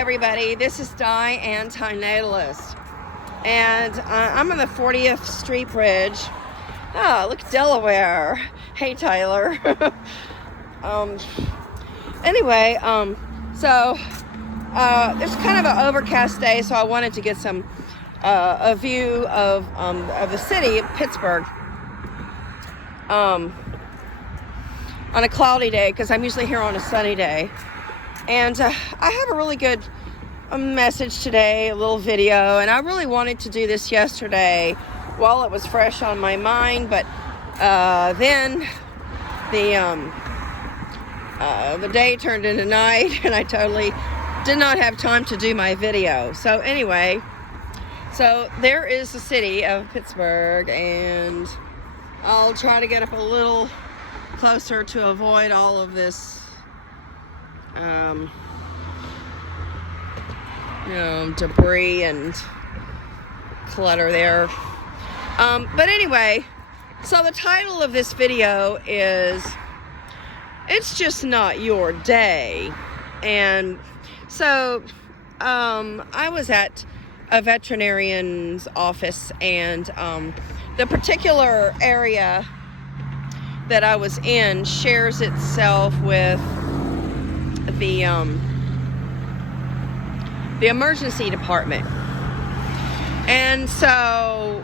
everybody, this is Di Antinatalist, and I'm on the 40th Street Bridge. Look, Delaware. Hey, Tyler. Anyway, so it's kind of an overcast day, so I wanted to get a view of the city of Pittsburgh on a cloudy day, because I'm usually here on a sunny day. And I have a really good message today, a little video, and I really wanted to do this yesterday while it was fresh on my mind, but then the day turned into night, and I totally did not have time to do my video. So anyway, so there is the city of Pittsburgh, and I'll try to get up a little closer to avoid all of this debris and clutter there. But anyway, so the title of this video is "It's Just Not Your Day." And so I was at a veterinarian's office, and the particular area that I was in shares itself with the emergency department. And so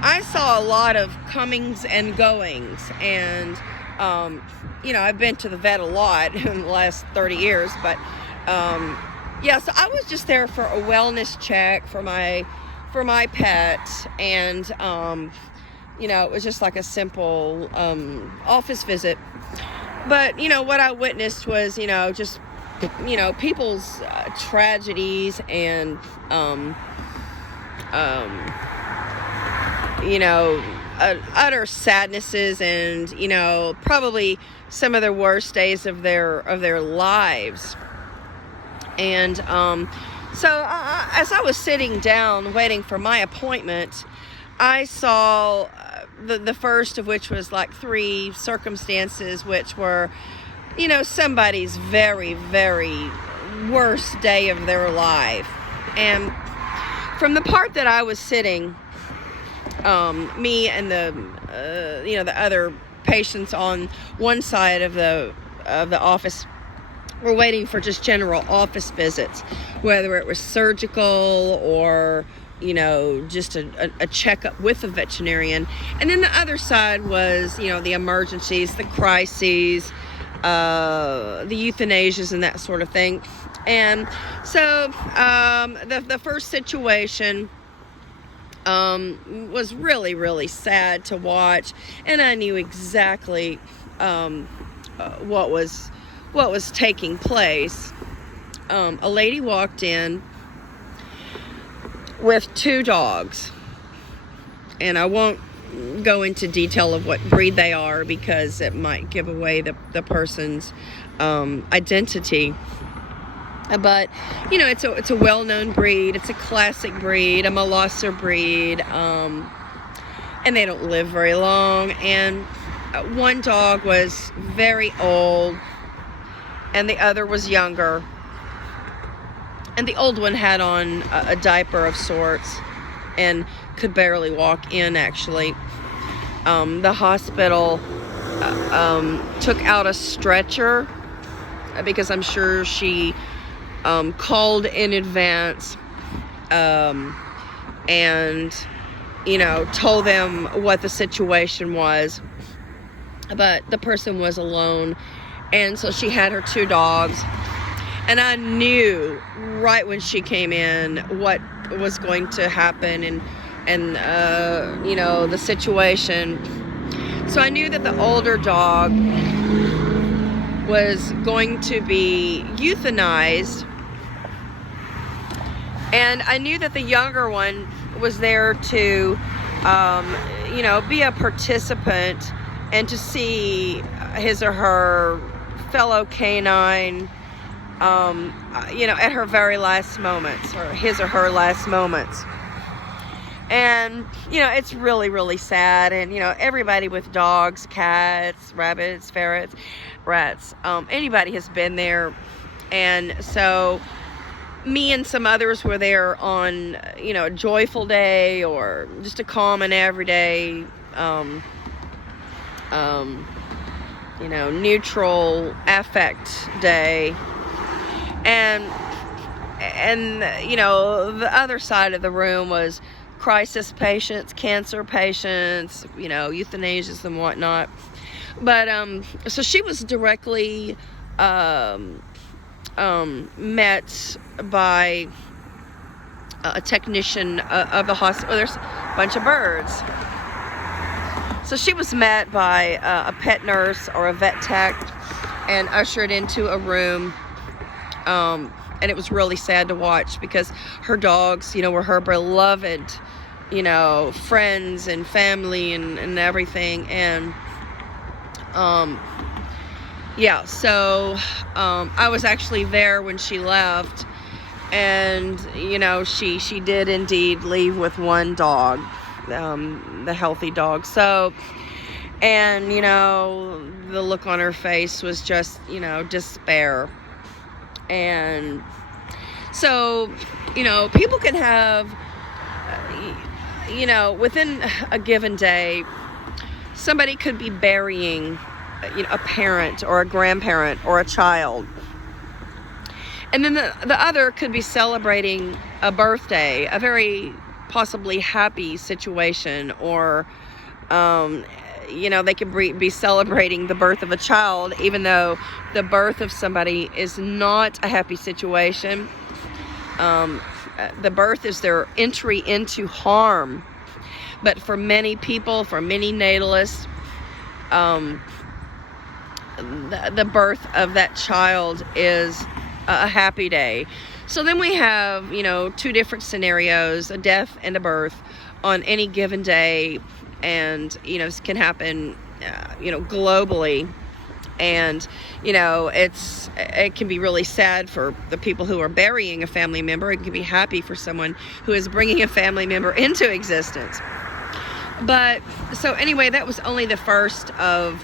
I saw a lot of comings and goings, and I've been to the vet a lot in the last 30 years, but so I was just there for a wellness check for my pet, and it was just like a simple office visit. But what I witnessed was just people's tragedies and utter sadnesses, and probably some of the worst days of their lives. And so as I was sitting down waiting for my appointment, I saw the first of which was like 3 circumstances which were somebody's very, very worst day of their life. And from the part that I was sitting, me and the other patients on one side of the office were waiting for just general office visits, whether it was surgical or just a checkup with a veterinarian. And then the other side was the emergencies, the crises, the euthanasias and that sort of thing. And so the first situation was really, really sad to watch, and I knew exactly what was taking place. A lady walked in with 2 dogs, and I won't go into detail of what breed they are because it might give away the person's identity. But it's a well-known breed. It's a classic breed, a Molosser breed, and they don't live very long. And one dog was very old, and the other was younger. And the old one had on a diaper of sorts and could barely walk in, actually. The hospital took out a stretcher because I'm sure she called in advance and told them what the situation was. But the person was alone, and so she had her 2 dogs. And I knew right when she came in what was going to happen, and the situation. So I knew that the older dog was going to be euthanized, and I knew that the younger one was there to be a participant and to see his or her fellow canine at her very last moments, or his or her last moments. And, it's really, really sad. And, everybody with dogs, cats, rabbits, ferrets, rats, anybody has been there And so me and some others were there on, a joyful day or just a calm and everyday, neutral affect day. And the other side of the room was crisis patients, cancer patients, euthanasias and whatnot. But so she was directly met by a technician of the hospital. There's a bunch of birds. So she was met by a pet nurse or a vet tech and ushered into a room. And it was really sad to watch because her dogs, were her beloved, friends and family and everything. And so I was actually there when she left, and she did indeed leave with one dog, the healthy dog. So, and the look on her face was just despair. And so people can have within a given day, somebody could be burying a parent or a grandparent or a child, and then the other could be celebrating a birthday, a very possibly happy situation, or they could be celebrating the birth of a child, even though the birth of somebody is not a happy situation. The birth is their entry into harm. But for many people, for many natalists, the birth of that child is a happy day. So then we have, two different scenarios, a death and a birth on any given day. And, this can happen, globally. And, it can be really sad for the people who are burying a family member. It can be happy for someone who is bringing a family member into existence. But, so anyway, that was only the first of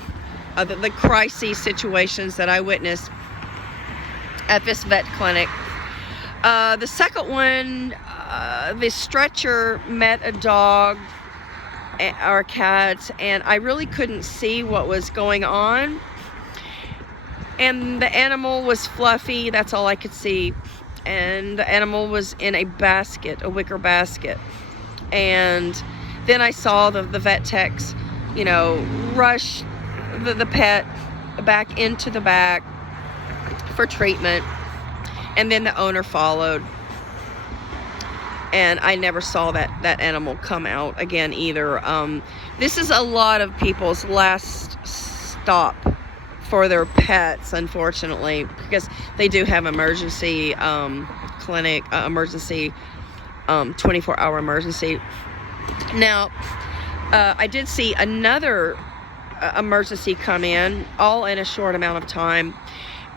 the crisis situations that I witnessed at this vet clinic. The second one, the stretcher met a dog or cat, and I really couldn't see what was going on. And the animal was fluffy, that's all I could see. And the animal was in a basket, a wicker basket. And then I saw the vet techs, rush the pet back into the back for treatment. And then the owner followed. And I never saw that animal come out again either. This is a lot of people's last stop for their pets, unfortunately, because they do have emergency clinic, emergency 24-hour emergency. Now, I did see another emergency come in, all in a short amount of time,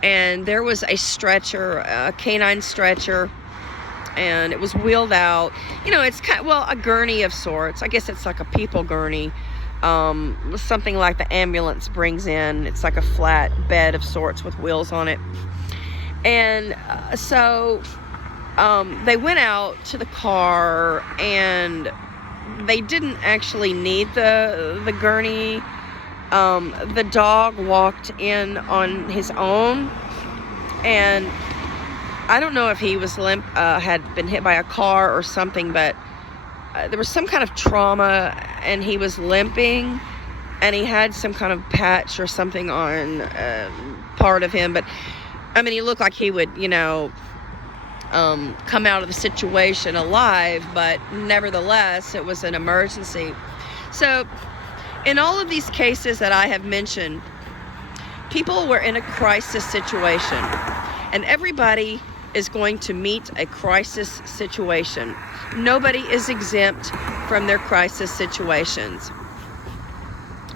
and there was a stretcher, a canine stretcher, and it was wheeled out. It's a gurney of sorts. I guess it's like a people gurney, something like the ambulance brings in. It's like a flat bed of sorts with wheels on it. And so they went out to the car, and they didn't actually need the gurney. The dog walked in on his own, and I don't know if he was had been hit by a car or something, but there was some kind of trauma, and he was limping, and he had some kind of patch or something on part of him. But he looked like he would, come out of the situation alive, but nevertheless, it was an emergency. So in all of these cases that I have mentioned, people were in a crisis situation, and everybody is going to meet a crisis situation. Nobody is exempt from their crisis situations.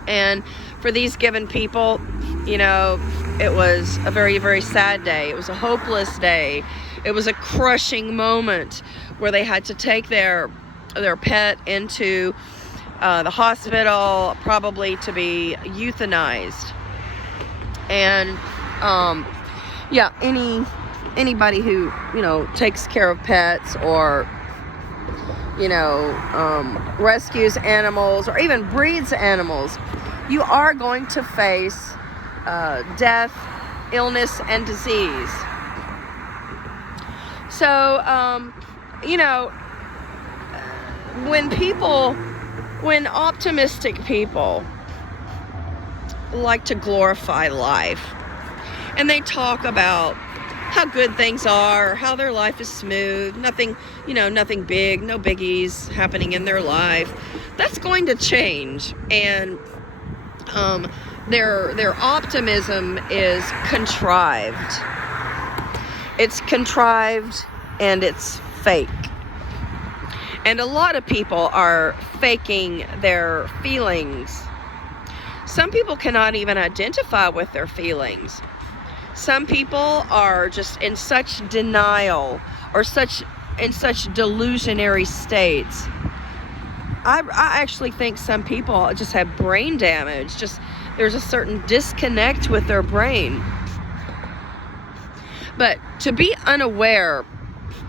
And for these given people, it was a very, very sad day. It was a hopeless day. It was a crushing moment where they had to take their pet into the hospital, probably to be euthanized. And anybody who, takes care of pets or, rescues animals or even breeds animals, you are going to face death, illness, and disease. So, when optimistic people like to glorify life, and they talk about how good things are, how their life is smooth, nothing big, no biggies happening in their life, that's going to change. And their optimism is contrived. It's contrived and it's fake. And a lot of people are faking their feelings. Some people cannot even identify with their feelings. Some people are just in such denial or in such delusionary states. I actually think some people just have brain damage. Just there's a certain disconnect with their brain. But to be unaware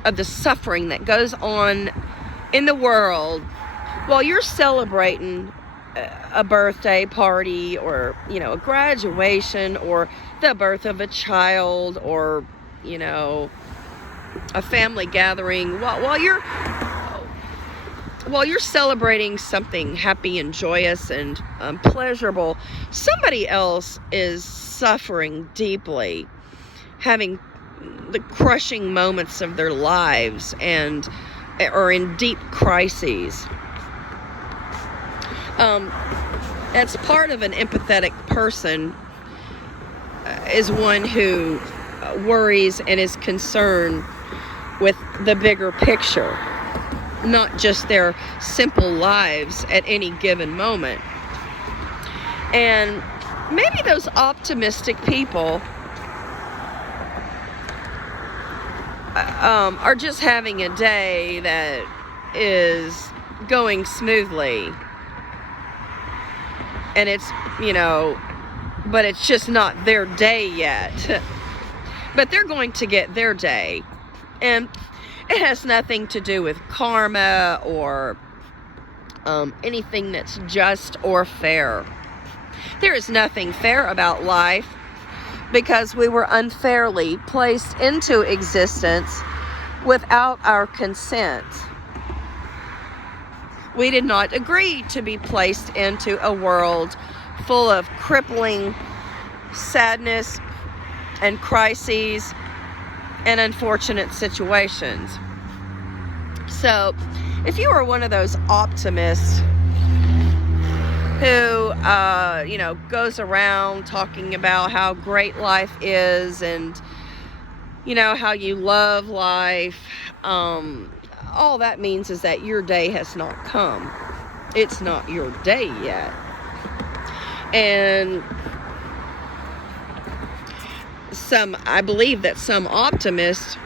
of the suffering that goes on in the world while you're celebrating a birthday party or, a graduation or the birth of a child or, a family gathering, while you're celebrating something happy and joyous and pleasurable, somebody else is suffering deeply, having the crushing moments of their lives and or in deep crises. That's part of an empathetic person, is one who worries and is concerned with the bigger picture, not just their simple lives at any given moment. And maybe those optimistic people are just having a day that is going smoothly. And it's, but it's just not their day yet. But they're going to get their day. And it has nothing to do with karma or anything that's just or fair. There is nothing fair about life because we were unfairly placed into existence without our consent. We did not agree to be placed into a world full of crippling sadness and crises and unfortunate situations. So, if you are one of those optimists who, goes around talking about how great life is and, how you love life, all that means is that your day has not come. It's not your day yet. And I believe that some optimists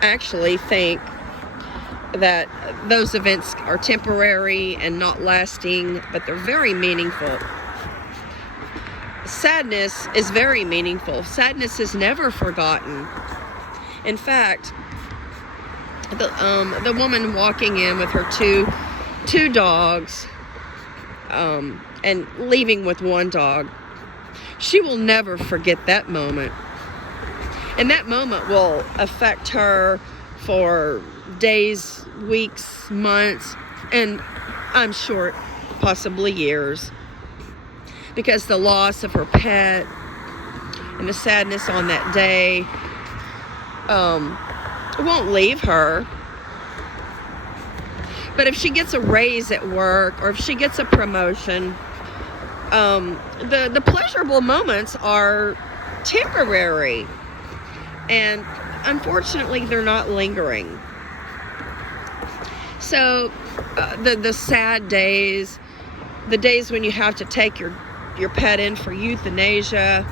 actually think that those events are temporary and not lasting, but they're very meaningful. Sadness is very meaningful. Sadness is never forgotten. In fact, the woman walking in with her two dogs, and leaving with one dog, she will never forget that moment. And that moment will affect her for days, weeks, months, and I'm sure possibly years. Because the loss of her pet and the sadness on that day won't leave her. But if she gets a raise at work or if she gets a promotion, the pleasurable moments are temporary. And unfortunately, they're not lingering. So the sad days, the days when you have to take your pet in for euthanasia,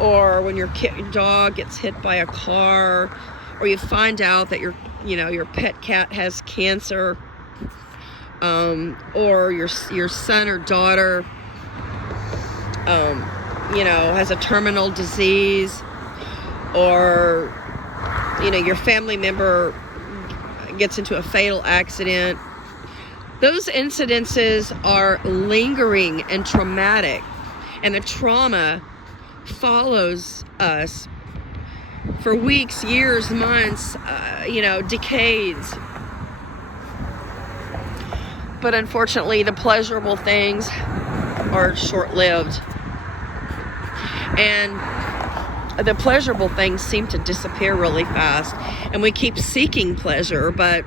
or when your dog gets hit by a car, or you find out that your pet cat has cancer, or your son or daughter has a terminal disease, or you know, your family member gets into a fatal accident. Those incidences are lingering and traumatic, and the trauma follows us for weeks, years, months, you know, decades. But unfortunately, the pleasurable things are short-lived. And the pleasurable things seem to disappear really fast. And we keep seeking pleasure, but,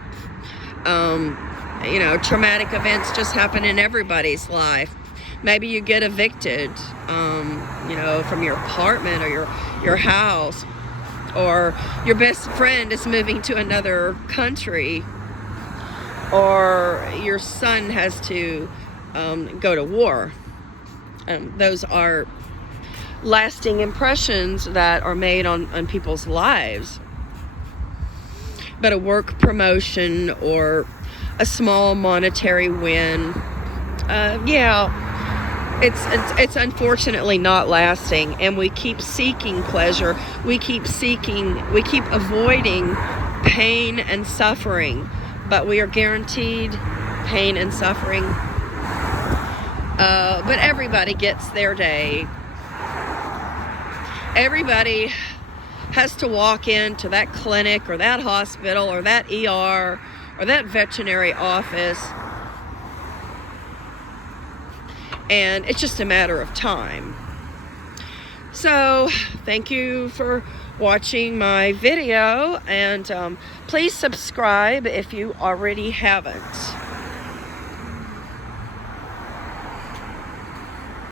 you know, traumatic events just happen in everybody's life. Maybe you get evicted, you know, from your apartment or your house, or your best friend is moving to another country, or your son has to go to war. Those are lasting impressions that are made on people's lives. But a work promotion or a small monetary win, yeah, it's unfortunately not lasting, and we keep seeking pleasure. We keep avoiding pain and suffering, but we are guaranteed pain and suffering. But everybody gets their day. Everybody has to walk into that clinic or that hospital or that ER or that veterinary office, and it's just a matter of time. So thank you for watching my video, and please subscribe if you already haven't.